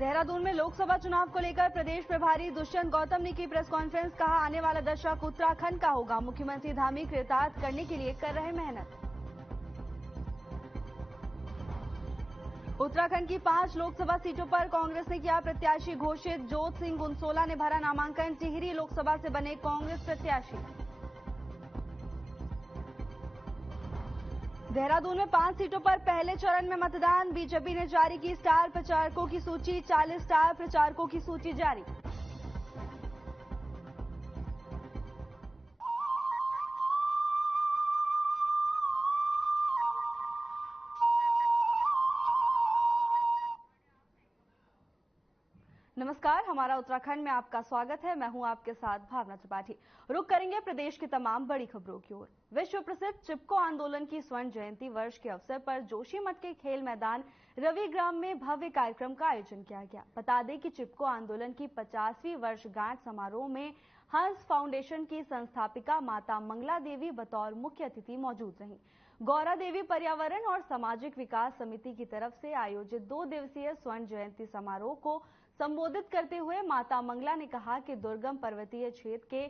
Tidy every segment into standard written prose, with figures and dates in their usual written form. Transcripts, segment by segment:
देहरादून में लोकसभा चुनाव को लेकर प्रदेश प्रभारी दुष्यंत गौतम ने की प्रेस कॉन्फ्रेंस। कहा, आने वाला दशक उत्तराखंड का होगा। मुख्यमंत्री धामी कृतार्थ करने के लिए कर रहे मेहनत। उत्तराखंड की 5 लोकसभा सीटों पर कांग्रेस ने किया प्रत्याशी घोषित। जोत सिंह गुनसोला ने भरा नामांकन। टिहरी लोकसभा से बने कांग्रेस प्रत्याशी। देहरादून में 5 सीटों पर पहले चरण में मतदान। बीजेपी ने जारी की स्टार प्रचारकों की सूची। 40 स्टार प्रचारकों की सूची जारी। नमस्कार, हमारा उत्तराखंड में आपका स्वागत है। मैं हूं आपके साथ भावना त्रिपाठी। रुक करेंगे प्रदेश की तमाम बड़ी खबरों की ओर। विश्व प्रसिद्ध चिपको आंदोलन की स्वर्ण जयंती वर्ष के अवसर पर जोशीमठ के खेल मैदान रविग्राम में भव्य कार्यक्रम का आयोजन किया गया। बता दें कि चिपको आंदोलन की 50वीं वर्षगांठ समारोह में हंस फाउंडेशन की संस्थापिका माता मंगला देवी बतौर मुख्य अतिथि मौजूद रहीं। गौरा देवी पर्यावरण और सामाजिक विकास समिति की तरफ से आयोजित 2 दिवसीय स्वर्ण जयंती समारोह को संबोधित करते हुए माता मंगला ने कहा कि दुर्गम पर्वतीय क्षेत्र के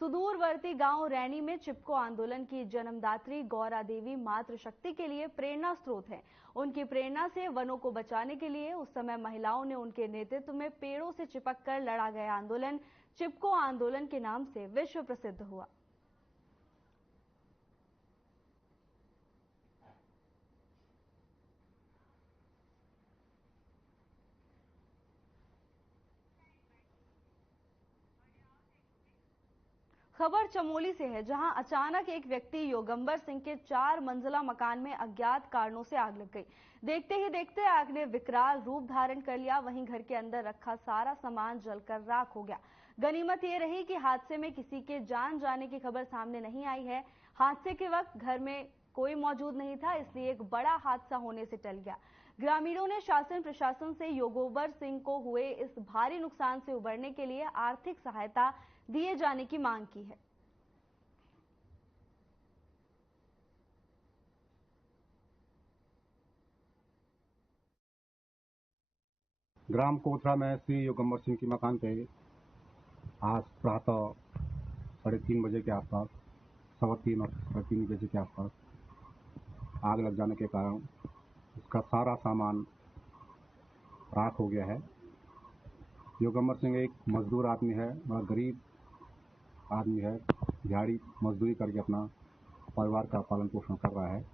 सुदूरवर्ती गांव रैनी में चिपको आंदोलन की जन्मदात्री गौरा देवी मातृशक्ति के लिए प्रेरणा स्रोत हैं। उनकी प्रेरणा से वनों को बचाने के लिए उस समय महिलाओं ने उनके नेतृत्व में पेड़ों से चिपक कर लड़ा गया आंदोलन चिपको आंदोलन के नाम से विश्व प्रसिद्ध हुआ। खबर चमोली से है, जहां अचानक एक व्यक्ति योगंबर सिंह के 4 मंजिला मकान में अज्ञात कारणों से आग लग गई। देखते ही देखते आग ने विकराल रूप धारण कर लिया। वहीं घर के अंदर रखा सारा सामान जलकर राख हो गया। गनीमत ये रही कि हादसे में किसी के जान जाने की खबर सामने नहीं आई है। हादसे के वक्त घर में कोई मौजूद नहीं था, इसलिए एक बड़ा हादसा होने से टल गया। ग्रामीणों ने शासन प्रशासन से योगोबर सिंह को हुए इस भारी नुकसान से उबरने के लिए आर्थिक सहायता दिए जाने की मांग की है। ग्राम कोथरा में श्री योगंबर सिंह की मकान पे आज प्रातः 3:30 बजे के आसपास, 3:15 और 3:30 बजे के आसपास आग लग जाने के कारण उसका सारा सामान राख हो गया है। योगंबर सिंह एक मजदूर आदमी है, बड़ा गरीब आदमी है। दिहाड़ी मजदूरी करके अपना परिवार का पालन पोषण कर रहा है।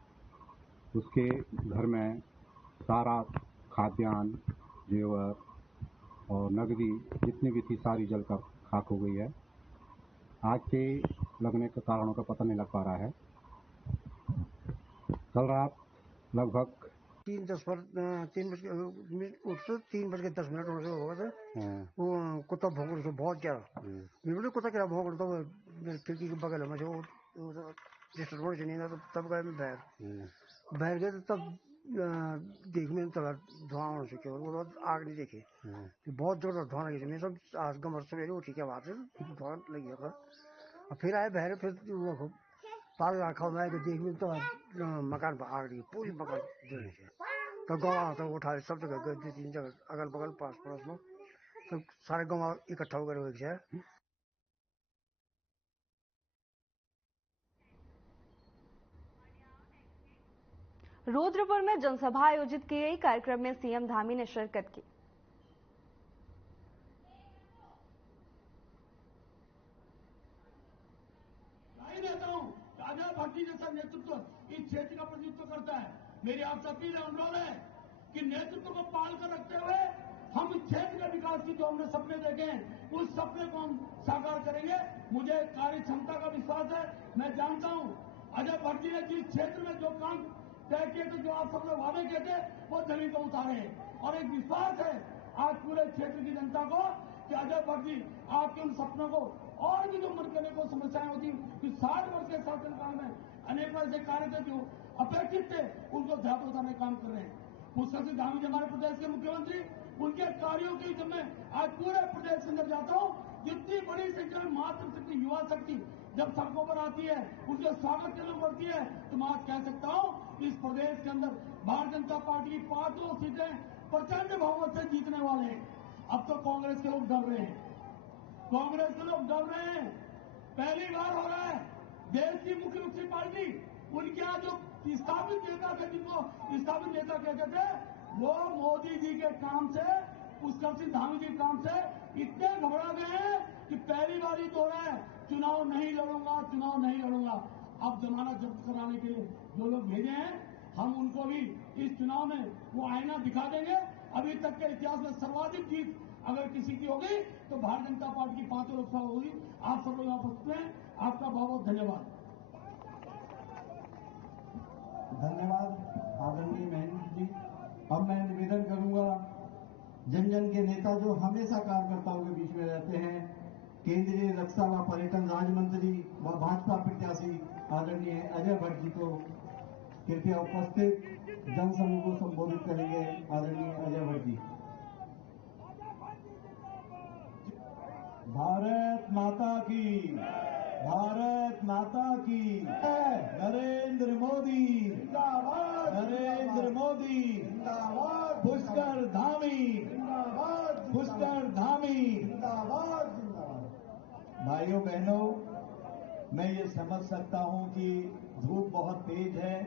उसके घर में सारा खाद्यान्न, जेवर और नकदी जितनी भी थी सारी जलकर खाक हो गई है। आग के लगने के कारणों का पता नहीं लग पा रहा है। कल रात लगभग 3:10 होगा था। वो कुत्ता भौंक रहा था बहुत ज्यादा। बिल्कुल कुत्ता क्या भौंक रहा था, मेरे खिड़की के बगल में जो रोड से नहीं था, तब गए मैं बाहर गए तो तब देख में तब धुआं होने से केवल वो आग नहीं देखे। बहुत जोर धुआं लगी मैं सब आज गमर सवेरे उठी के बाद धुआं लगी होगा। फिर आए बाहर, फिर पाल रखा हुआ है कि देख में तो मकान पर आग लगी, पूरी मकान जलने से। तो गाँव तो उठा सब जगह गए, 2-3 जगह अगल बगल पास पड़ोस में तो सारे गाँव इकट्ठा होकर एक जगह। रुद्रपुर में जनसभा आयोजित की गई। कार्यक्रम में सीएम धामी ने शिरकत की। राजा भक्ति जैसा नेतृत्व इस क्षेत्र का प्रतिनिधित्व करता है। मेरी आपसे अपील है, अनुरोध है कि नेतृत्व को पाल कर रखते हुए हम इस क्षेत्र के विकास की जो हमने सपने देखे हैं उस सपने को हम साकार करेंगे। मुझे कार्य क्षमता का विश्वास है। मैं जानता हूं अजय भट्ट जी ने जिस क्षेत्र में जो काम तय किए थे, जो आप सब लोग वादे किए थे, वो जमीन पर उतारे हैं। और एक विश्वास है आज पूरे क्षेत्र की जनता को कि अजय भट्ट जी आपके उन सपनों को और भी जो मन करने को समस्याएं होती कि 60 वर्ष के शासनकाल में अनेक ऐसे कार्य थे जो अपेक्षित थे, उनको ध्यान उतारने काम कर रहे हैं। मुझसे धामी जी हमारे प्रदेश के मुख्यमंत्री, उनके कार्यों की जब मैं आज पूरे प्रदेश के अंदर जाता हूँ, जितनी बड़ी संख्या में मातृशक्ति, युवा शक्ति जब सड़कों पर आती है, उनके स्वागत के लिए बढ़ती है, तो मैं आज कह सकता हूँ इस प्रदेश के अंदर भारतीय जनता पार्टी की 5 सीटें प्रचंड बहुमत से जीतने वाले हैं। अब तो कांग्रेस के लोग डर रहे हैं, कांग्रेस के लोग डर रहे हैं। पहली बार हो रहा है देश की मुख्यमंत्री पार्टी, उनके यहाँ जो स्थापित नेता थे, जिनको स्थापित नेता कहते थे, वो मोदी जी के काम से, पुष्कर सिंह धामी जी के काम से इतने घबरा गए हैं कि पहली बार ही तो रहा है चुनाव नहीं लड़ूंगा, चुनाव नहीं लड़ूंगा। अब जमानत जब्त कराने के लिए जो लोग भेजे हैं, हम उनको भी इस चुनाव में वो आईना दिखा देंगे। अभी तक के इतिहास में सर्वाधिक जीत अगर किसी की होगी तो भारतीय जनता पार्टी की 5 लोकसभा होगी। आप सब लोग यहाँ उपस्थित हैं, आपका बहुत बहुत धन्यवाद। धन्यवाद आदरणीय महेंद्र जी। अब मैं निवेदन करूंगा, जन जन के नेता जो हमेशा कार्यकर्ताओं के बीच में रहते हैं, केंद्रीय रक्षा व पर्यटन राज्य मंत्री व भाजपा प्रत्याशी आदरणीय अजय भट्ट जी को कृपया उपस्थित जनसमूह को संबोधित करेंगे। आदरणीय अजय भट्ट जी। भारत माता की, भारत माता की, नरेंद्र मोदी जिंदाबाद, नरेंद्र मोदी जिंदाबाद, पुष्कर धामी जिंदाबाद, पुष्कर धामी जिंदाबाद, जिंदाबाद। भाइयों बहनों, मैं ये समझ सकता हूं कि धूप बहुत तेज है,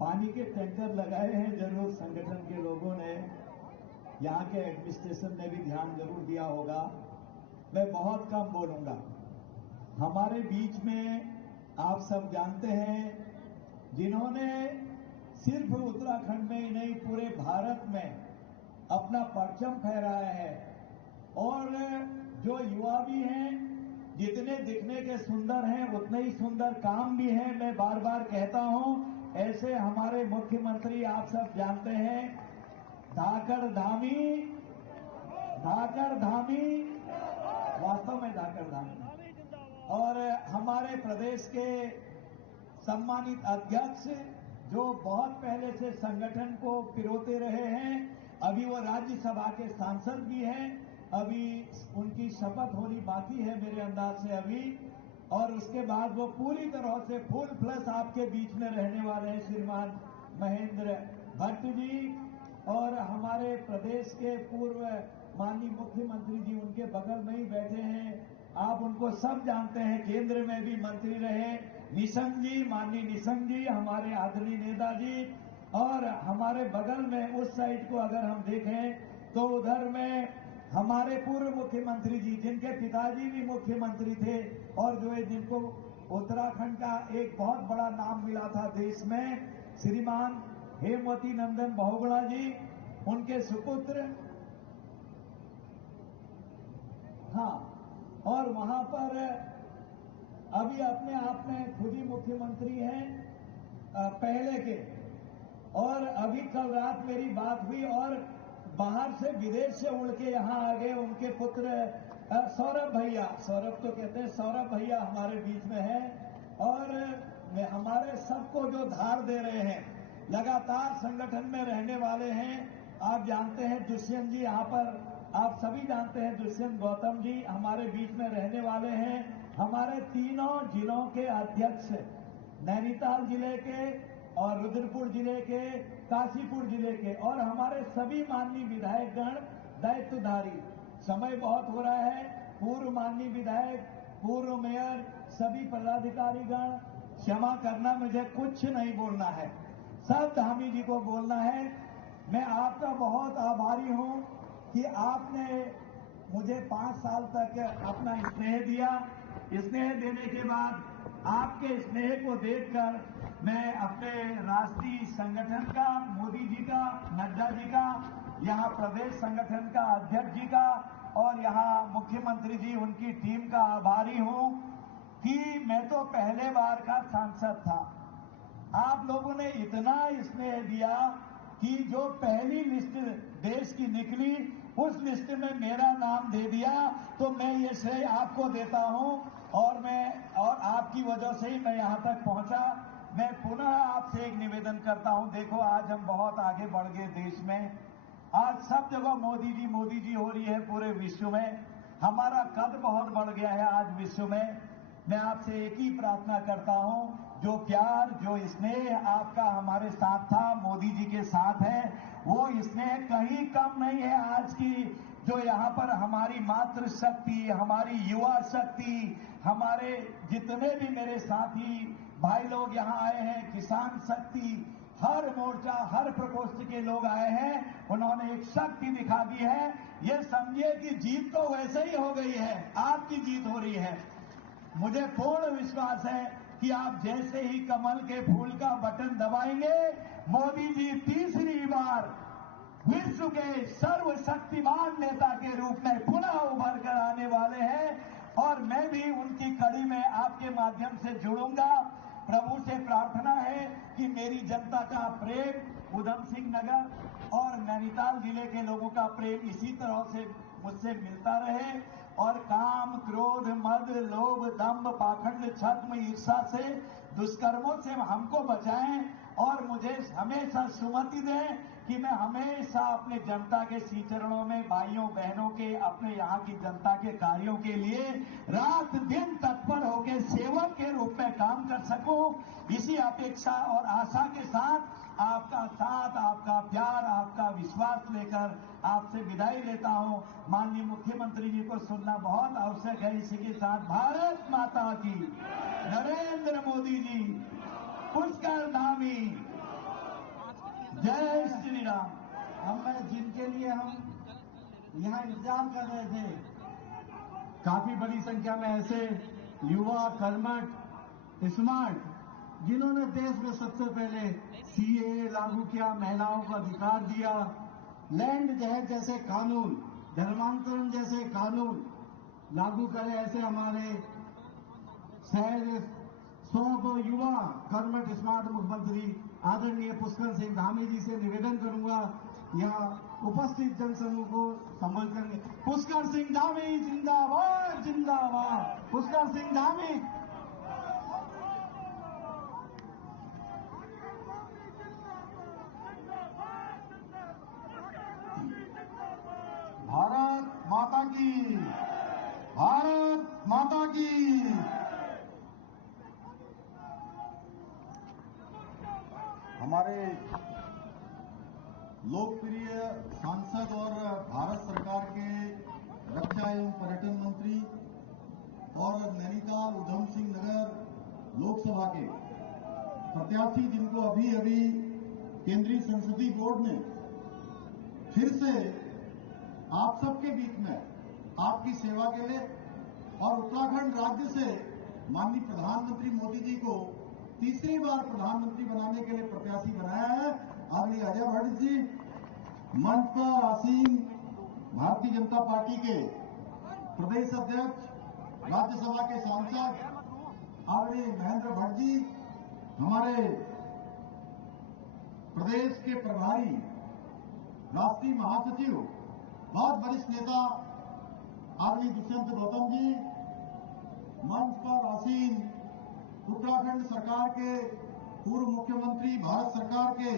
पानी के टैंकर लगाए हैं जरूर संगठन के लोगों ने, यहाँ के एडमिनिस्ट्रेशन ने भी ध्यान जरूर दिया होगा। मैं बहुत कम बोलूंगा। हमारे बीच में आप सब जानते हैं, जिन्होंने सिर्फ उत्तराखंड में ही नहीं पूरे भारत में अपना परचम फहराया है, और जो युवा भी हैं, जितने दिखने के सुंदर हैं उतने ही सुंदर काम भी हैं। मैं बार बार कहता हूं, ऐसे हमारे मुख्यमंत्री आप सब जानते हैं, धाकड़ धामी, धाकड़ धामी, वास्तव में धाकड़ धामी। और हमारे प्रदेश के सम्मानित अध्यक्ष जो बहुत पहले से संगठन को पिरोते रहे हैं, अभी वो राज्यसभा के सांसद भी हैं, अभी उनकी शपथ होनी बाकी है मेरे अंदाज से अभी, और उसके बाद वो पूरी तरह से फुल फ्लश आपके बीच में रहने वाले हैं श्रीमान महेंद्र भट्ट जी। और हमारे प्रदेश के पूर्व माननीय मुख्यमंत्री जी उनके बगल में ही बैठे हैं, आप उनको सब जानते हैं, केंद्र में भी मंत्री रहे, निशंक जी, माननीय निशंक जी, हमारे आदरणीय नेता जी। और हमारे बगल में उस साइड को अगर हम देखें तो उधर में हमारे पूर्व मुख्यमंत्री जी, जिनके पिताजी भी मुख्यमंत्री थे, और जो है जिनको उत्तराखंड का एक बहुत बड़ा नाम मिला था देश में, श्रीमान हेमवती नंदन बहुगुणा जी, उनके सुपुत्र। हाँ, और वहां पर अभी अपने आप में खुद ही मुख्यमंत्री हैं पहले के, और अभी कल रात मेरी बात हुई और बाहर से विदेश से उड़ के यहां आ गए उनके पुत्र सौरभ भैया, सौरभ तो कहते हैं, सौरभ भैया हमारे बीच में है, और हमारे सबको जो धार दे रहे हैं, लगातार संगठन में रहने वाले हैं। आप जानते हैं दुष्यंत जी, यहाँ पर आप सभी जानते हैं, दुष्यंत गौतम जी हमारे बीच में रहने वाले हैं। हमारे तीनों जिलों के अध्यक्ष, नैनीताल जिले के और रुद्रपुर जिले के, काशीपुर जिले के, और हमारे सभी माननीय विधायकगण दायित्वधारी, समय बहुत हो रहा है, पूर्व माननीय विधायक, पूर्व मेयर, सभी पदाधिकारीगण, क्षमा करना, मुझे कुछ नहीं बोलना है, सब धामी जी को बोलना है। मैं आपका बहुत आभारी हूं कि आपने मुझे 5 साल तक अपना स्नेह दिया। स्नेह देने के बाद आपके स्नेह को देखकर मैं अपने राष्ट्रीय संगठन का, मोदी जी का, नड्डा जी का, यहाँ प्रदेश संगठन का अध्यक्ष जी का, और यहाँ मुख्यमंत्री जी उनकी टीम का आभारी हूं कि मैं तो पहले बार का सांसद था। आप लोगों ने इतना स्नेह दिया कि जो पहली लिस्ट देश की निकली, उस लिस्ट में मेरा नाम दे दिया, तो मैं ये श्रेय आपको देता हूं, और आपकी वजह से ही मैं यहां तक पहुंचा। मैं पुनः आपसे एक निवेदन करता हूं, देखो आज हम बहुत आगे बढ़ गए देश में, आज सब जगह मोदी जी हो रही है पूरे विश्व में, हमारा कद बहुत बढ़ गया है आज विश्व में। मैं आपसे एक ही प्रार्थना करता हूं, जो प्यार, जो स्नेह आपका हमारे साथ था, मोदी जी के साथ है, वो स्नेह कहीं कम नहीं है। आज की जो यहाँ पर हमारी मातृशक्ति, हमारी युवा शक्ति, हमारे जितने भी मेरे साथी भाई लोग यहाँ आए हैं, किसान शक्ति, हर मोर्चा, हर प्रकोष्ठ के लोग आए हैं, उन्होंने एक शक्ति दिखा दी है। ये समझिए कि जीत तो वैसे ही हो गई है, आपकी जीत हो रही है। मुझे पूर्ण विश्वास है कि आप जैसे ही कमल के फूल का बटन दबाएंगे, मोदी जी तीसरी बार विश्व के सर्वशक्तिमान नेता के रूप में पुनः उभर कर आने वाले हैं। और मैं भी उनकी कड़ी में आपके माध्यम से जुड़ूंगा। प्रभु से प्रार्थना है कि मेरी जनता का प्रेम, उधम सिंह नगर और नैनीताल जिले के लोगों का प्रेम इसी तरह से मुझसे मिलता रहे और काम, क्रोध, मद, लोभ, दंभ, पाखंड, छद्म, ईर्षा से, दुष्कर्मों से हमको बचाएं और मुझे हमेशा सुमति दें कि मैं हमेशा अपने जनता के श्री चरणों में, भाइयों बहनों के, अपने यहाँ की जनता के कार्यों के लिए रात दिन तत्पर होकर सेवक के रूप में काम कर सकूं। इसी अपेक्षा और आशा के साथ आपका साथ, आपका प्यार, आपका विश्वास लेकर आपसे विदाई लेता हूं। माननीय मुख्यमंत्री जी को सुनना बहुत आवश्यक है। इसी के साथ भारत माता की, नरेंद्र मोदी जी पुष्कर धामी, जय श्री राम। हम जिनके लिए हम यहाँ इंतजार कर रहे थे, काफी बड़ी संख्या में ऐसे युवा, कर्मठ, स्मार्ट, जिन्होंने देश में सबसे पहले सीएए लागू किया, महिलाओं को अधिकार दिया, लैंड जहर जैसे कानून, धर्मांतरण जैसे कानून लागू करे, ऐसे हमारे शहर 100 युवा कर्मठ स्मार्ट मुख्यमंत्री आदरणीय पुष्कर सिंह धामी जी से निवेदन करूंगा, यहाँ उपस्थित जनसमूह को संबोधित करेंगे। पुष्कर सिंह धामी जिंदाबाद, जिंदाबाद। पुष्कर सिंह धामी। भारत माता की, भारत माता की। हमारे लोकप्रिय सांसद और भारत सरकार के रक्षा एवं पर्यटन मंत्री और नैनीताल उधम सिंह नगर लोकसभा के प्रत्याशी, जिनको अभी अभी केंद्रीय संसदीय बोर्ड ने फिर से आप सबके बीच में आपकी सेवा के लिए और उत्तराखंड राज्य से माननीय प्रधानमंत्री मोदी जी को तीसरी बार प्रधानमंत्री बनाने के लिए प्रत्याशी बनाया है। आदरणीय अजय भट्ट जी, मंच पर आसीन भारतीय जनता पार्टी के प्रदेश अध्यक्ष, राज्यसभा के सांसद आदरणीय महेंद्र भट्ट जी, हमारे प्रदेश के प्रभारी, राष्ट्रीय महासचिव, बहुत वरिष्ठ नेता आदरणीय दुष्यंत गौतम जी, मंच पर आसीन उत्तराखंड सरकार के पूर्व मुख्यमंत्री, भारत सरकार के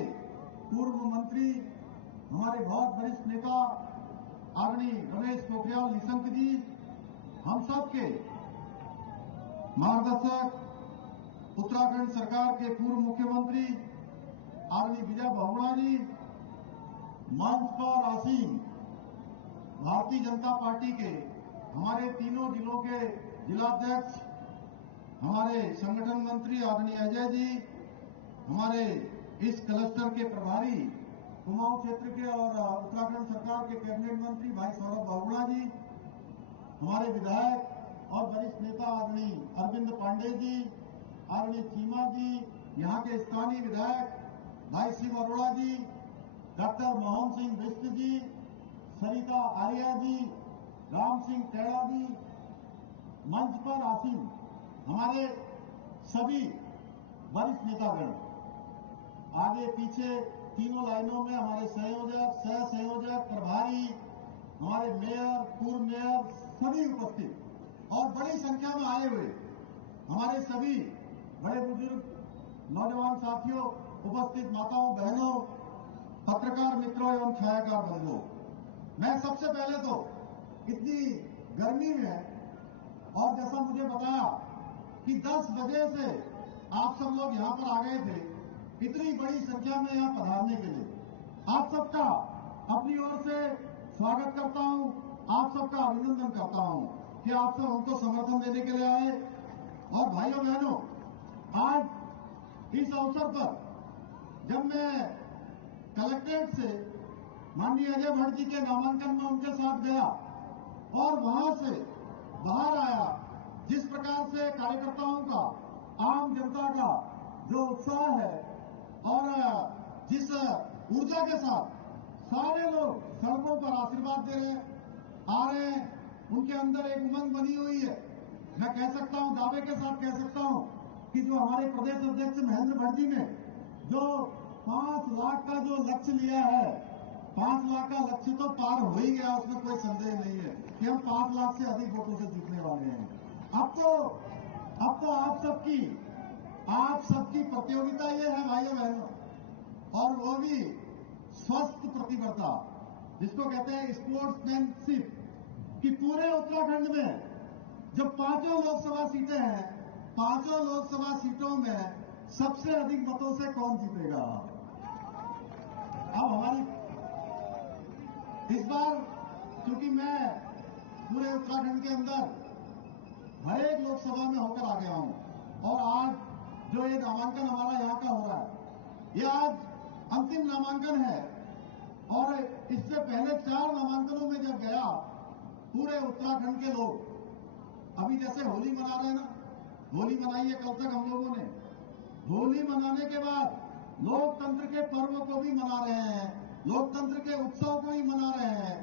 पूर्व मंत्री, हमारे बहुत वरिष्ठ नेता आदरणीय रमेश पोखरियाल निशंक जी, हम सब के मार्गदर्शक, उत्तराखंड सरकार के पूर्व मुख्यमंत्री आदरणीय विजय बहुगुणा जी, मंच पर आसीन भारतीय जनता पार्टी के हमारे तीनों जिलों के जिलाध्यक्ष, हमारे संगठन मंत्री आदरणीय अजय जी, हमारे इस क्लस्टर के प्रभारी कुमाऊं क्षेत्र के और उत्तराखंड सरकार के कैबिनेट मंत्री भाई सौरभ बहुगुणा जी, हमारे विधायक और वरिष्ठ नेता आदरणीय अरविंद पांडे जी, आदरणीय चीमा जी, यहाँ के स्थानीय विधायक भाई शिव अरोड़ा जी, डॉक्टर मोहन सिंह बिष्ट जी, सरिता आर्या जी, राम सिंह कैला जी, मंच पर आसीन हमारे सभी वरिष्ठ नेतागण, आगे पीछे तीनों लाइनों में हमारे संयोजक, सह संयोजक, प्रभारी, हमारे मेयर, पूर्व मेयर सभी उपस्थित और बड़ी संख्या में आए हुए हमारे सभी बड़े बुजुर्ग, नौजवान साथियों, उपस्थित माताओं, बहनों, पत्रकार मित्रों एवं छायाकार बंधुओं, मैं सबसे पहले तो इतनी गर्मी में और जैसा मुझे बताया कि 10 बजे से आप सब लोग यहां पर आ गए थे, इतनी बड़ी संख्या में यहां पधारने के लिए। आप सबका अपनी ओर से स्वागत करता हूं, आप सबका अभिनंदन करता हूं कि आप सब हमको समर्थन देने के लिए आए। और भाइयों बहनों, आज इस अवसर पर जब मैं कलेक्ट्रेट से माननीय अजय भट्ट जी के नामांकन में उनके साथ गया और वहां से बाहर आया, जिस प्रकार से कार्यकर्ताओं का, आम जनता का जो उत्साह है और जिस ऊर्जा के साथ सारे लोग सड़कों पर आशीर्वाद दे रहे हैं, आ रहे हैं, उनके अंदर एक उमंग बनी हुई है। मैं कह सकता हूं, दावे के साथ कह सकता हूं कि जो हमारे प्रदेश अध्यक्ष महेंद्र भट्ट जी ने जो 5 लाख का जो लक्ष्य लिया है, 5 लाख का लक्ष्य तो पार हो ही गया, उसमें कोई संदेह नहीं है कि हम 5 लाख से अधिक वोटों से जीतने वाले हैं। अब तो आप सबकी प्रतियोगिता ये है भाइयों बहनों, और वो भी स्वस्थ प्रतिबद्धता, जिसको कहते हैं स्पोर्ट्समैनशिप, कि पूरे उत्तराखंड में जो 5 लोकसभा सीटें हैं, 5 लोकसभा सीटों में सबसे अधिक मतों से कौन जीतेगा। अब हमारी इस बार, क्योंकि मैं पूरे उत्तराखंड के अंदर हर एक लोकसभा में होकर आ गया हूं, और आज जो ये नामांकन हमारा यहां का हो रहा है, ये आज अंतिम नामांकन है। और इससे पहले 4 नामांकनों में जब गया, पूरे उत्तराखंड के लोग, अभी जैसे होली मना रहे हैं ना, होली मनाई है कल तक हम लोगों ने, होली मनाने के बाद लोकतंत्र के पर्व को भी मना रहे हैं, लोकतंत्र के उत्सव को भी मना रहे हैं,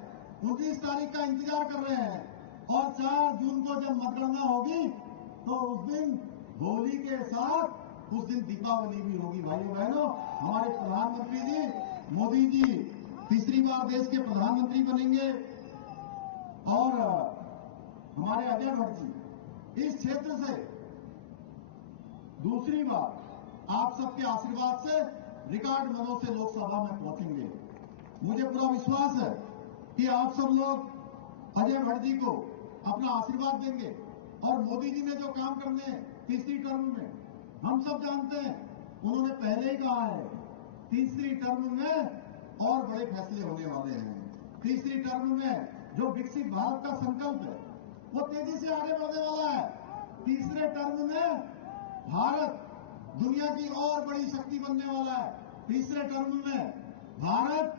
19 तारीख का इंतजार कर रहे हैं, और 4 जून को जब मतगणना होगी तो उस दिन होली के साथ उस दिन दीपावली भी होगी। भाइयों बहनों, हमारे प्रधानमंत्री जी मोदी जी तीसरी बार देश के प्रधानमंत्री बनेंगे, और हमारे अजय भट्ट जी इस क्षेत्र से दूसरी बार आप सबके आशीर्वाद से रिकॉर्ड मतों से लोकसभा में पहुंचेंगे। मुझे पूरा विश्वास है कि आप सब लोग अजय भट्ट जी को अपना आशीर्वाद देंगे, और मोदी जी ने जो काम करने हैं तीसरी टर्म में, हम सब जानते हैं, उन्होंने पहले ही कहा है तीसरी टर्म में और बड़े फैसले होने वाले हैं। तीसरी टर्म में जो विकसित भारत का संकल्प है वो तेजी से आगे बढ़ने वाला है। तीसरे टर्म में भारत दुनिया की और बड़ी शक्ति बनने वाला है। तीसरे टर्म में भारत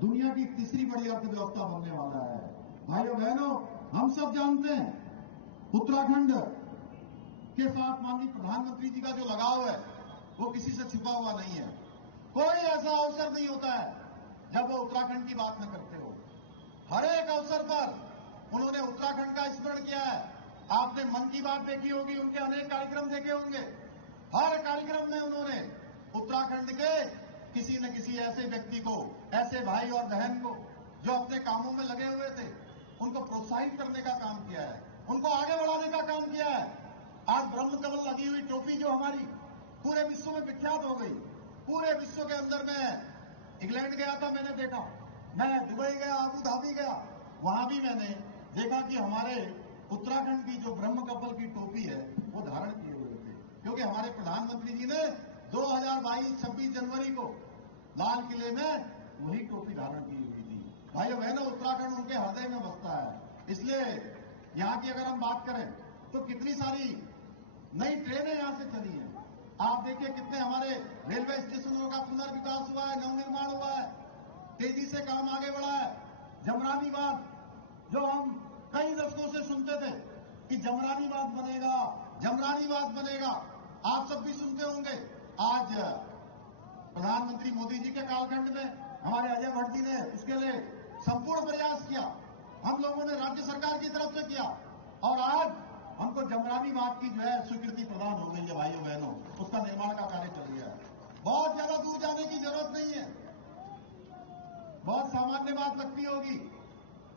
दुनिया की तीसरी बड़ी अर्थव्यवस्था बनने वाला है। भाइयों बहनों, हम सब जानते हैं उत्तराखंड के साथ माननीय प्रधानमंत्री जी का जो लगाव है वो किसी से छिपा हुआ नहीं है। कोई ऐसा अवसर नहीं होता है जब वो उत्तराखंड की बात न करते हो। हर एक अवसर पर उन्होंने उत्तराखंड का स्मरण किया है। आपने मन की बात देखी होगी, उनके अनेक कार्यक्रम देखे होंगे। हर कार्यक्रम में उन्होंने उत्तराखंड के किसी न किसी ऐसे व्यक्ति को, ऐसे भाई और बहन को जो अपने कामों में लगे हुए थे, उनको प्रोत्साहित करने का काम किया है, उनको आगे बढ़ाने का काम किया है। आज ब्रह्म कमल लगी हुई टोपी जो हमारी पूरे विश्व में विख्यात हो गई। पूरे विश्व के अंदर मैं इंग्लैंड गया था, मैंने देखा, मैं दुबई गया, अबू धाबी गया, वहां भी मैंने देखा कि हमारे उत्तराखंड की जो ब्रह्म कमल की टोपी है वो धारण किए हुए थे, क्योंकि हमारे प्रधानमंत्री जी ने 2022 26 जनवरी को लाल किले में वही टोपी धारण की हुई थी। भाइयों बहनों, उत्तराखंड उनके हृदय में बसता है। इसलिए यहां की अगर हम बात करें तो कितनी सारी नई ट्रेनें यहां से चली हैं। आप देखिए कितने हमारे रेलवे स्टेशनों का पुनर्विकास हुआ है, नवनिर्माण हुआ है, तेजी से काम आगे बढ़ा है। जमरानी बात जो हम कई दशकों से सुनते थे कि जमरानी बात बनेगा, जमरानी बात बनेगा, आप सब भी सुनते होंगे। आज प्रधानमंत्री मोदी जी के कालखंड में हमारे अजय भट्ट जी ने उसके लिए संपूर्ण प्रयास किया, हम लोगों ने राज्य सरकार की तरफ से किया, और आज हमको जमरानी बात की जो है स्वीकृति प्रदान हो गई है। भाइयों बहनों, उसका निर्माण का कार्य चल गया है। बहुत ज्यादा दूर जाने की जरूरत नहीं है। बहुत सामान्य बात लगती होगी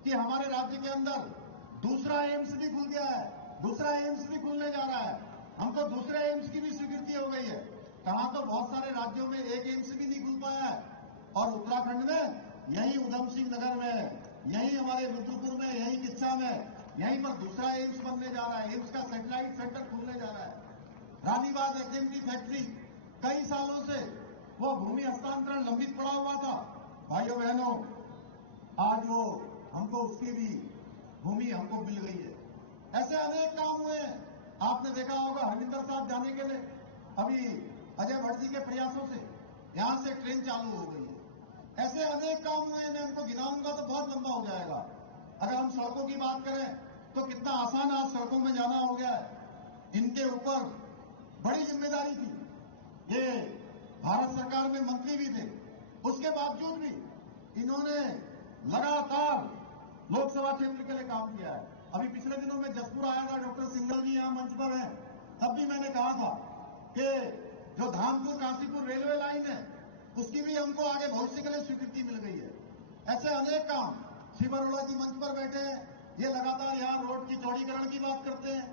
कि हमारे राज्य के अंदर दूसरा एम्स भी खुल गया है, दूसरा एम्स भी खुलने जा रहा है। हमको दूसरे एम्स की भी स्वीकृति हो गई है। कहां तो बहुत सारे राज्यों में एक एम्स भी नहीं खुल पाया है, और उत्तराखंड में यहीं उधम सिंह नगर में, यहीं हमारे रुद्रपुर में, यहीं किस्सा में, यहीं पर दूसरा एम्स बनने जा रहा है। एम्स का सैटेलाइट सेंटर खुलने जा रहा है। रानीबाग एसएमटी फैक्ट्री कई सालों से वो भूमि हस्तांतरण लंबित पड़ा हुआ था। भाइयों बहनों, आज वो हमको उसकी भी भूमि हमको मिल गई है। ऐसे अनेक काम हुए हैं। आपने देखा होगा हरमिंदर साहब जाने के लिए अभी अजय भट्ट जी के प्रयासों से यहां से ट्रेन चालू हो गई है। ऐसे अनेक काम हुए हैं, मैं उनको गिनाऊंगा तो बहुत लंबा हो जाएगा। अगर हम सड़कों की बात करें तो कितना आसान आज सड़कों में जाना हो गया है। इनके ऊपर बड़ी जिम्मेदारी थी, ये भारत सरकार में मंत्री भी थे, उसके बावजूद भी इन्होंने लगातार लोकसभा क्षेत्र के लिए काम किया है। अभी पिछले दिनों में जसपुर आया था, डॉक्टर सिंघल जी यहां मंच पर हैं, तब भी मैंने कहा था कि जो धामपुर काशीपुर रेलवे लाइन है उसकी भी हमको आगे भविष्य के लिए स्वीकृति मिल गई है। ऐसे अनेक काम, शिव अरोड़ा जी मंच पर बैठे हैं, ये लगातार यहां रोड की चौड़ीकरण की बात करते हैं,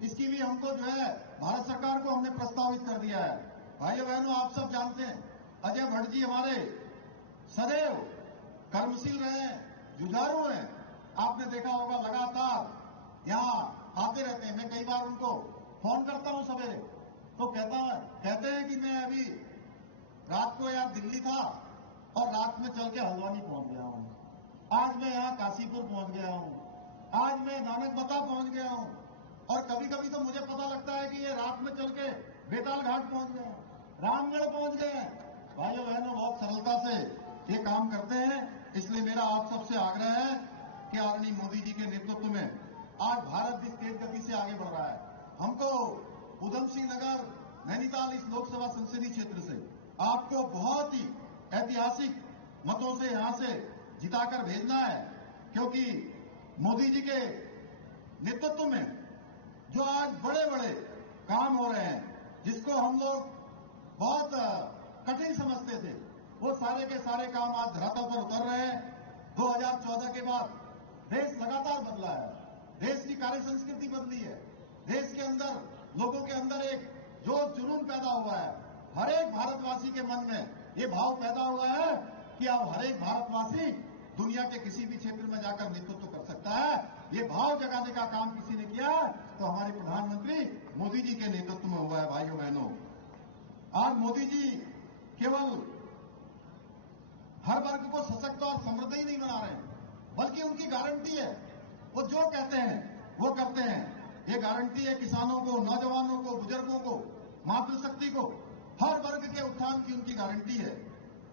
इसकी भी हमको जो है भारत सरकार को हमने प्रस्तावित कर दिया है। भाइयों बहनों, आप सब जानते हैं अजय भट्ट जी हमारे सदैव कर्मशील रहे हैं, जुझारू हैं। आपने देखा होगा लगातार यहां आते रहते हैं। मैं कई बार उनको फोन करता हूं सवेरे, तो कहते हैं कि मैं अभी रात को यार दिल्ली था और रात में चल के हल्द्वानी पहुंच गया हूं, आज मैं यहां काशीपुर पहुंच गया हूं, आज मैं नानकबता पहुंच गया हूं, और कभी कभी तो मुझे पता लगता है कि ये रात में चल के बेताल घाट पहुंच गए, रामगढ़ पहुंच गए। भाइयों बहनों, बहुत सरलता से ये काम करते हैं। इसलिए मेरा आप सबसे आग्रह है कि आदरणीय मोदी जी के नेतृत्व में आज भारत जिस तेज गति से आगे बढ़ रहा है, हमको उधम सिंह नगर नैनीताल इस लोकसभा संसदीय क्षेत्र से आपको बहुत ही ऐतिहासिक मतों से यहां से जिताकर भेजना है, क्योंकि मोदी जी के नेतृत्व में जो आज बड़े बड़े काम हो रहे हैं, जिसको हम लोग बहुत कठिन समझते थे, वो सारे के सारे काम आज धरातल पर उतर रहे हैं। 2014 के बाद देश लगातार बदला है, देश की कार्य संस्कृति बदली है, देश के अंदर लोगों के अंदर एक जोश जुनून पैदा हुआ है। हर एक भारतवासी के मन में ये भाव पैदा हुआ है कि अब हर एक भारतवासी दुनिया के किसी भी क्षेत्र में जाकर नेतृत्व कर सकता है। ये भाव जगाने का काम किसी ने किया तो हमारे प्रधानमंत्री मोदी जी के नेतृत्व में हुआ है। भाइयों बहनों, आज मोदी जी केवल हर वर्ग को सशक्त और समृद्ध ही नहीं बना रहे हैं, बल्कि उनकी गारंटी है, वो जो कहते हैं वो करते हैं। ये गारंटी है किसानों को, नौजवानों को, बुजुर्गों को, मातृशक्ति को, हर वर्ग के उत्थान की उनकी गारंटी है।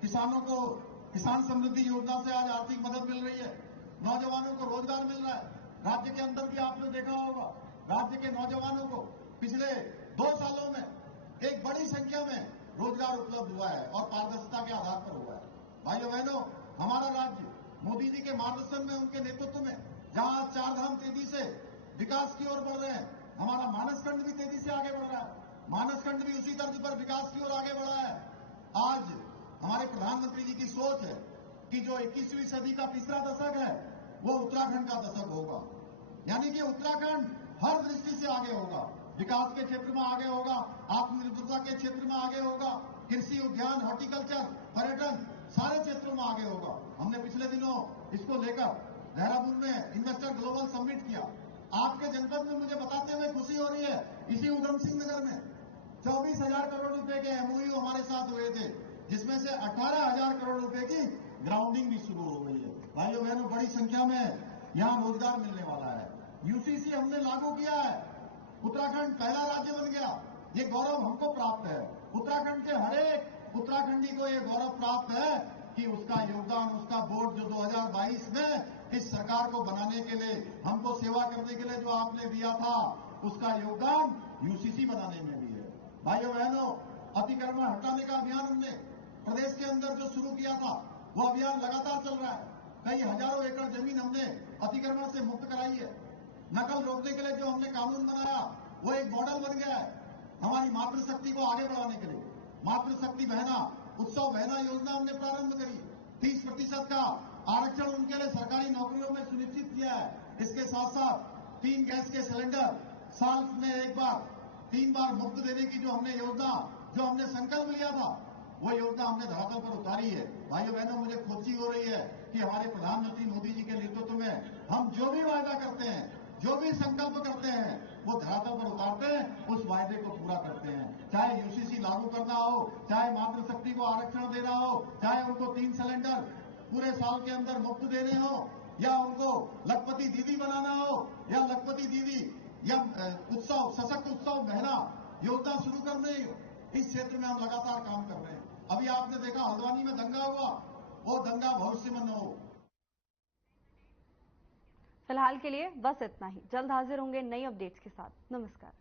किसानों को किसान समृद्धि योजना से आज आर्थिक मदद मिल रही है, नौजवानों को रोजगार मिल रहा है। राज्य के अंदर भी आपने देखा होगा, राज्य के नौजवानों को पिछले 2 सालों में एक बड़ी संख्या में रोजगार उपलब्ध हुआ है और पारदर्शिता के आधार पर हुआ है। भाइयों बहनों, हमारा राज्य मोदी जी के मार्गदर्शन में, उनके नेतृत्व में जहां 4 धाम तेजी से विकास की ओर बढ़ रहे हैं, हमारा मानसखंड भी तेजी से आगे बढ़ रहा है, मानसखंड भी उसी तर्ज पर विकास की ओर आगे बढ़ा है। आज हमारे प्रधानमंत्री जी की सोच है कि जो 21वीं सदी का तीसरा दशक है वो उत्तराखंड का दशक होगा, यानी कि उत्तराखंड हर दृष्टि से आगे होगा, विकास के क्षेत्र में आगे होगा, आत्मनिर्भरता के क्षेत्र में आगे होगा, कृषि, उद्यान, हॉर्टिकल्चर, पर्यटन सारे क्षेत्रों में आगे होगा। हमने पिछले दिनों इसको लेकर देहरादून में इन्वेस्टर ग्लोबल समिट किया। आपके जनपद में मुझे बताते हुए खुशी हो रही है, इसी उधम सिंह नगर में 24,000 करोड़ रुपए के एमओयू हमारे साथ हुए थे, जिसमें से 18,000 करोड़ रुपए की ग्राउंडिंग भी शुरू हो गई है। भाइयों बहनों, बड़ी संख्या में यहां रोजगार मिलने वाला है। यूसीसी हमने लागू किया है, उत्तराखंड पहला राज्य बन गया। ये गौरव हमको प्राप्त है, उत्तराखंड के हर एक उत्तराखंडी को ये गौरव प्राप्त है कि उसका योगदान, उसका वोट जो 2022 में इस सरकार को बनाने के लिए, हमको सेवा करने के लिए जो आपने दिया था, उसका योगदान यूसीसी बनाने में भी है। भाइयों बहनों, अतिक्रमण हटाने का अभियान हमने प्रदेश के अंदर जो शुरू किया था, वो अभियान लगातार चल रहा है। कई हजारों एकड़ जमीन हमने अतिक्रमण से मुक्त कराई है। नकल रोकने के लिए जो हमने कानून बनाया वो एक मॉडल बन गया है हमारी मातृशक्ति को आगे बढ़ाने के लिए। मातृशक्ति बहना, उत्सव बहना योजना हमने प्रारंभ करी, 30% का आरक्षण उनके लिए सरकारी नौकरियों में सुनिश्चित किया है। इसके साथ साथ 3 गैस के सिलेंडर साल में एक बार 3 बार मुफ्त देने की जो हमने योजना, जो हमने संकल्प लिया था, वो योजना हमने धरातल पर उतारी है। भाइयों बहनों, मुझे खुशी हो रही है कि हमारे प्रधानमंत्री मोदी जी के नेतृत्व में हम जो भी वायदा करते हैं, जो भी संकल्प करते हैं, वो धरातल पर उतारते हैं, उस वायदे को पूरा करते हैं। चाहे यूसीसी लागू करना हो, चाहे मातृशक्ति को आरक्षण देना हो, चाहे उनको 3 सिलेंडर पूरे साल के अंदर मुफ्त देने हो, या उनको लखपति दीदी बनाना हो, या लखपति दीदी या उत्सव सशक्त उत्सव बहना योजना शुरू करने, इस क्षेत्र में हम लगातार काम कर रहे हैं। अभी आपने देखा हल्द्वानी में दंगा हुआ, वो दंगा भविष्य में न हो। फिलहाल के लिए बस इतना ही। जल्द हाजिर होंगे नई अपडेट्स के साथ। नमस्कार।